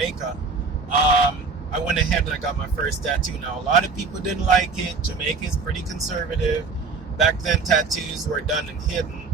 Jamaica, I went ahead and I got my first tattoo. Now, a lot of people didn't like it. Jamaica is pretty conservative. Back then, tattoos were done and hidden,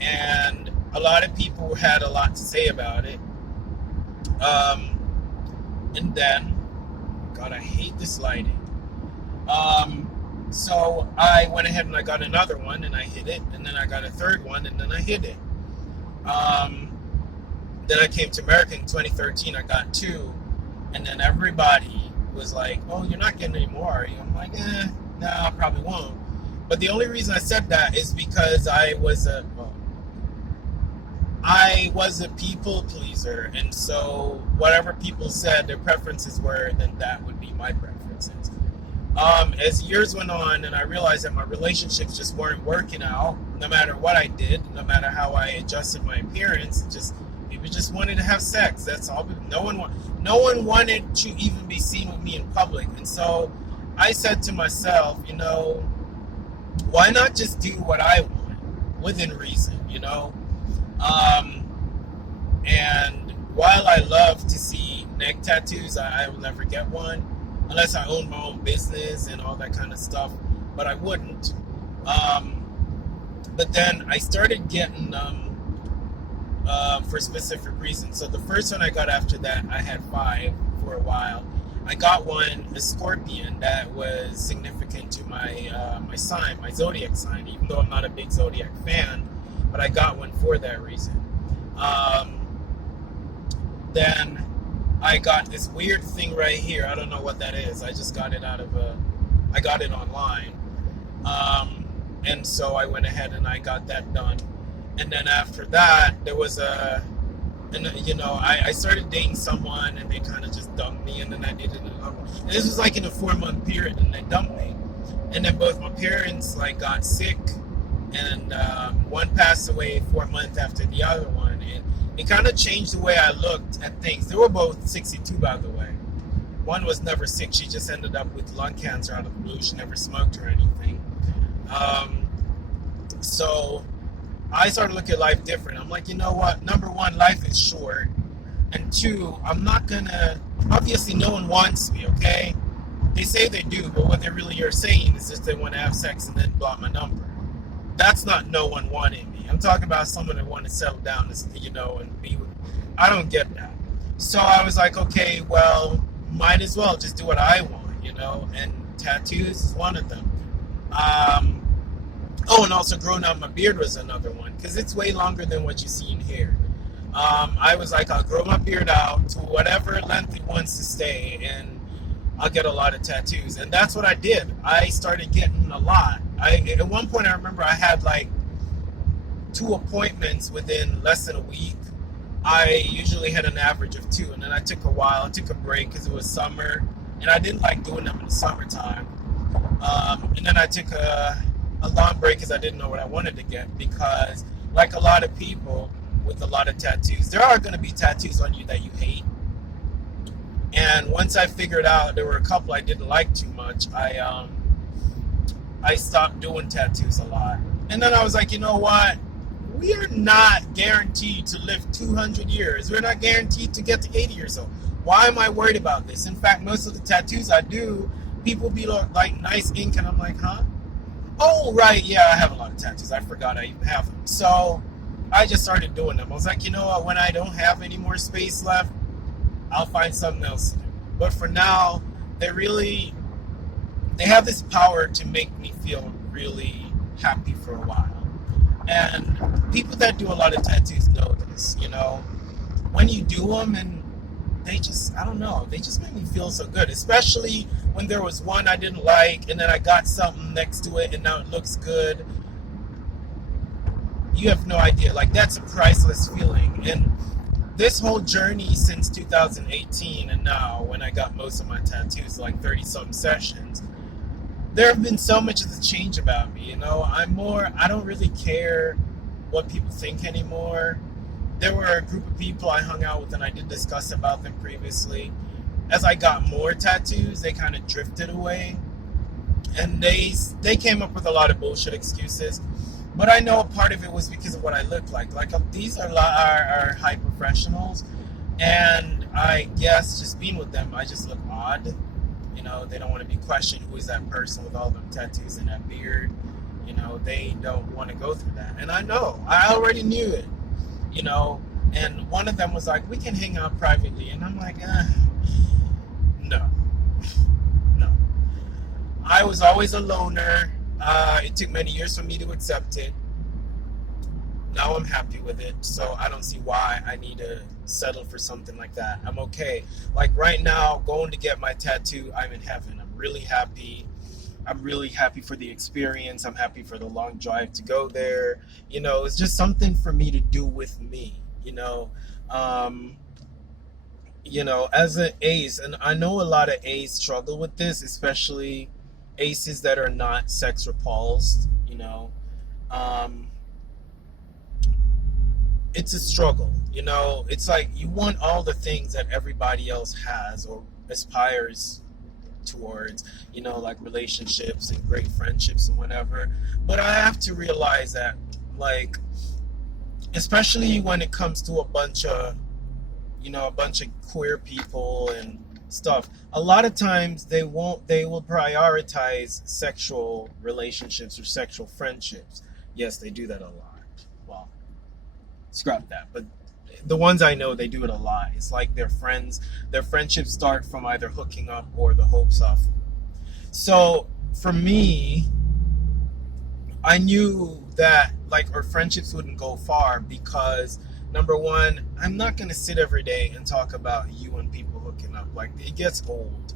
and a lot of people had a lot to say about it. And then, God, I hate this lighting. So I went ahead and I got another one, and I hid it, and then I got a third one, and then I hid it. Then I came to America in 2013. I got two, and then everybody was like, "Oh, you're not getting any more, are you?" I'm like, no, I probably won't. But the only reason I said that is because I was a people pleaser, and so whatever people said their preferences were, then that would be my preferences. As years went on, and I realized that my relationships just weren't working out, no matter what I did, no matter how I adjusted my appearance, people just wanted to have sex. That's all. No one wanted to even be seen with me in public, and so I said to myself, why not just do what I want within reason, And while I love to see neck tattoos, I will never get one unless I own my own business and all that kind of stuff, but I wouldn't. But then I started getting them for specific reasons. So the first one I got after that, I had 5 for a while. I got one, a scorpion, that was significant to my sign, my zodiac sign, even though I'm not a big zodiac fan, but I got one for that reason. Then I got this weird thing right here. I don't know what that is. I just got it I got it online. And so I went ahead and I got that done. And then after that, there was I started dating someone, and they kind of just dumped me, and then I did another one. And this was like in a 4-month period, and they dumped me. And then both my parents got sick, and one passed away 4 months after the other one, and it kind of changed the way I looked at things. They were both 62, by the way. One was never sick. She just ended up with lung cancer out of the blue. She never smoked or anything. So I started looking at life different. I'm like, you know what? Number one, life is short. And 2, I'm not gonna, obviously no one wants me, okay? They say they do, but what they really are saying is just they want to have sex and then block my number. That's not no one wanting me. I'm talking about someone that want to settle down and be with me. I don't get that. So I was like, okay, well, might as well just do what I want, and tattoos is one of them. And also growing out my beard was another one, because it's way longer than what you see in here. I was like, I'll grow my beard out to whatever length it wants to stay, and I'll get a lot of tattoos. And that's what I did. I started getting a lot. At one point, I remember I had 2 appointments within less than a week. I usually had an average of 2, and then I took a break because it was summer, and I didn't like doing them in the summertime. And then I took a long break because I didn't know what I wanted to get, because like a lot of people with a lot of tattoos, there are going to be tattoos on you that you hate. And once I figured out there were a couple I didn't like too much, I stopped doing tattoos a lot. And then I was like, you know what? We are not guaranteed to live 200 years. We're not guaranteed to get to 80 years old. Why am I worried about this? In fact, most of the tattoos I do, people be like, nice ink, and I'm like, huh? Oh, right, yeah, I have a lot of tattoos. I forgot I even have them. So I just started doing them. I was like, you know what? When I don't have any more space left, I'll find something else to do. But for now, they have this power to make me feel really happy for a while. And people that do a lot of tattoos know this, when you do them, and they just make me feel so good, especially when there was one I didn't like, and then I got something next to it, and now it looks good. You have no idea. That's a priceless feeling. And this whole journey since 2018 and now, when I got most of my tattoos, 30-something sessions, there have been so much of the change about me, I don't really care what people think anymore. There were a group of people I hung out with, and I did discuss about them previously. As I got more tattoos, they kind of drifted away, and they came up with a lot of bullshit excuses. But I know a part of it was because of what I look like. These are high professionals, and I guess just being with them, I just look odd. They don't want to be questioned. Who is that person with all them tattoos and that beard? They don't want to go through that. And I know. I already knew it. And one of them was like, we can hang out privately. And I'm like, no. No. I was always a loner. It took many years for me to accept it. Now I'm happy with it, so I don't see why I need to settle for something like that. I'm okay. Like right now, going to get my tattoo, I'm in heaven. I'm really happy. I'm really happy for the experience. I'm happy for the long drive to go there. It's just something for me to do with me. As an ace, and I know a lot of A's struggle with this, especially aces that are not sex repulsed. It's a struggle. It's like you want all the things that everybody else has or aspires towards, like relationships and great friendships and whatever. But I have to realize that, like, especially when it comes to a bunch of queer people and stuff, a lot of times they will prioritize sexual relationships or sexual friendships. Yes, they do that a lot. Well, scrap that, but the ones I know, they do it a lot. It's like their friendships start from either hooking up or the hopes of. So for me, I knew that like our friendships wouldn't go far because, number one, I'm not gonna sit every day and talk about you and people hooking up. Like, it gets old.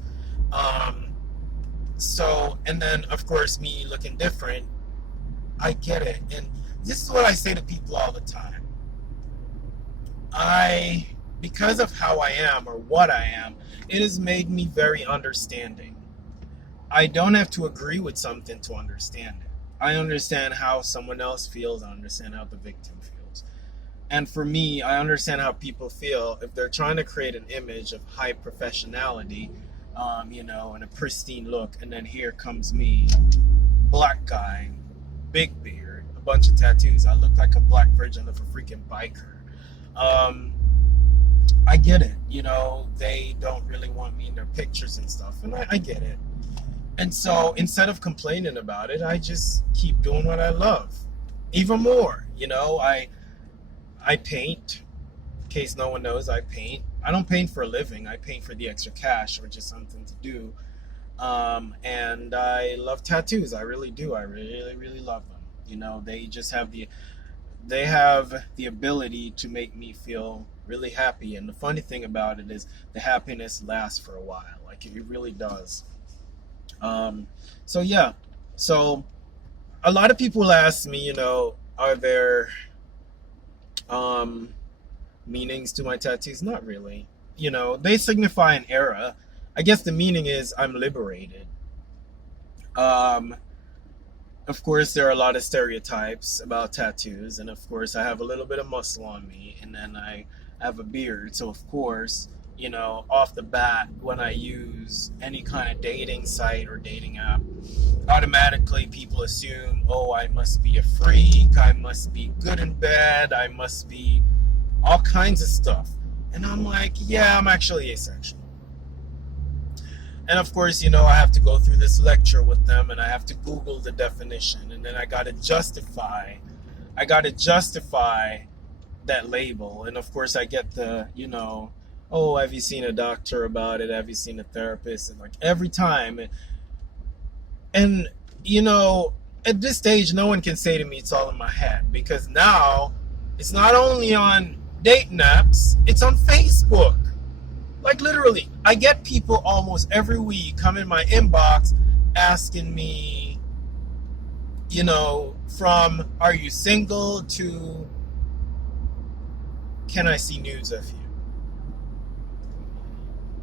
And then of course me looking different, I get it. And this is what I say to people all the time. Because of how I am or what I am, it has made me very understanding. I don't have to agree with something to understand it. I understand how someone else feels. I understand how the victim feels. And for me, I understand how people feel if they're trying to create an image of high professionality, and a pristine look. And then here comes me, black guy, big beard, a bunch of tattoos. I look like a black version of a freaking biker. I get it. They don't really want me in their pictures and stuff. And I get it. And so instead of complaining about it, I just keep doing what I love. Even more, I paint. In case no one knows, I paint. I don't paint for a living. I paint for the extra cash or just something to do. And I love tattoos. I really do. I really, really love them. They just have the ability to make me feel really happy. And the funny thing about it is the happiness lasts for a while. Like, it really does. So a lot of people ask me, are there meanings to my tattoos? Not really. They signify an era. I guess the meaning is I'm liberated. Of course, there are a lot of stereotypes about tattoos, and of course I have a little bit of muscle on me, and then I have a beard. So of course, off the bat, when I use any kind of dating site or dating app, automatically people assume, oh, I must be a freak, I must be good in bed, I must be all kinds of stuff. And I'm like, yeah, I'm actually asexual. And of course, I have to go through this lecture with them, and I have to Google the definition, and then I got to justify that label. And of course I get the, oh, have you seen a doctor about it? Have you seen a therapist? And like every time. And, at this stage, no one can say to me it's all in my head, because now it's not only on dating apps, it's on Facebook. Like, literally, I get people almost every week come in my inbox asking me, from are you single to can I see nudes of you?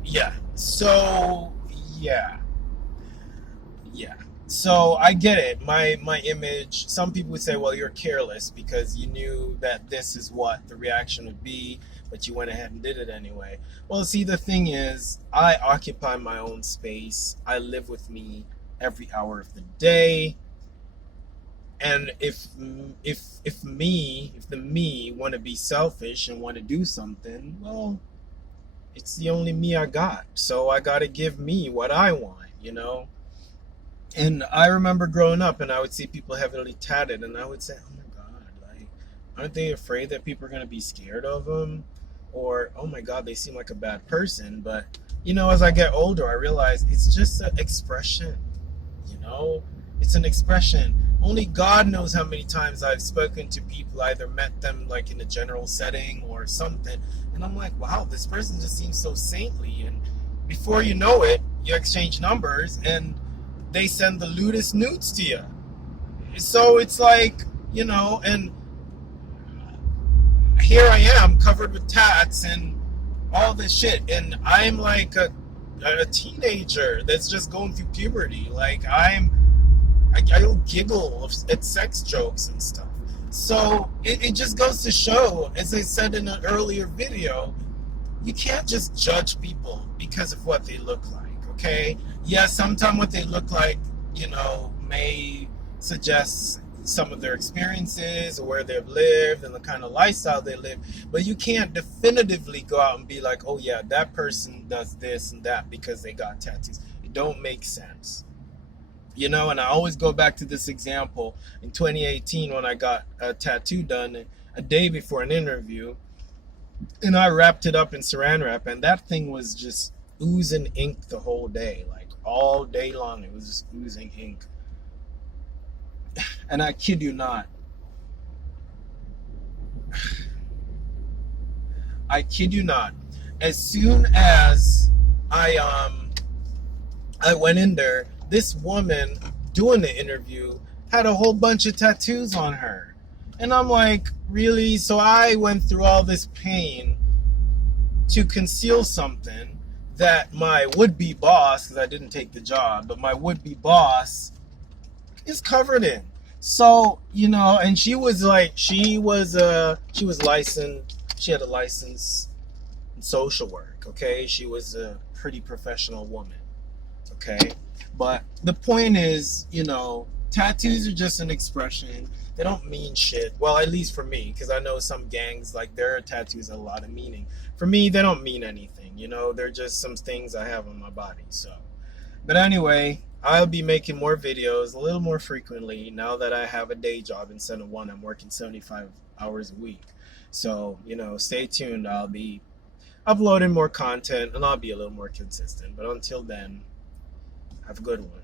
Yeah. So, yeah. So I get it. My image, some people would say, well, you're careless because you knew that this is what the reaction would be, but you went ahead and did it anyway. Well, see, the thing is, I occupy my own space. I live with me every hour of the day. And if the me want to be selfish and want to do something, well, it's the only me I got. So I got to give me what I want, And I remember growing up and I would see people heavily tatted and I would say, oh my God, like, aren't they afraid that people are going to be scared of them? Or, oh my God, they seem like a bad person. But, as I get older, I realize it's just an expression, you know? It's an expression. Only God knows how many times I've spoken to people, either met them like in a general setting or something. And I'm like, wow, this person just seems so saintly. And before you know it, you exchange numbers and they send the lewdest nudes to you. So it's like, and here I am covered with tats and all this shit. And I'm like a teenager that's just going through puberty. Like I don't giggle at sex jokes and stuff. So it just goes to show, as I said in an earlier video, you can't just judge people because of what they look like, okay? Yeah, sometimes what they look like, may suggest some of their experiences or where they've lived and the kind of lifestyle they live. But you can't definitively go out and be like, oh yeah, that person does this and that because they got tattoos. It don't make sense. And I always go back to this example in 2018 when I got a tattoo done a day before an interview. And I wrapped it up in saran wrap, and that thing was just oozing ink the whole day. Like all day long, it was just oozing ink. And I kid you not. As soon as I went in there, this woman doing the interview had a whole bunch of tattoos on her. And I'm like, really? So I went through all this pain to conceal something that my would-be boss, because I didn't take the job, but my would-be boss is covered in. So, and she was licensed. She had a license in social work, okay? She was a pretty professional woman, okay? But the point is, tattoos are just an expression. They don't mean shit. Well, at least for me, because I know some gangs, like, their tattoos have a lot of meaning. For me, they don't mean anything, They're just some things I have on my body, so. But anyway, I'll be making more videos a little more frequently now that I have a day job instead of one. I'm working 75 hours a week. So, stay tuned. I'll be uploading more content, and I'll be a little more consistent. But until then, have a good one.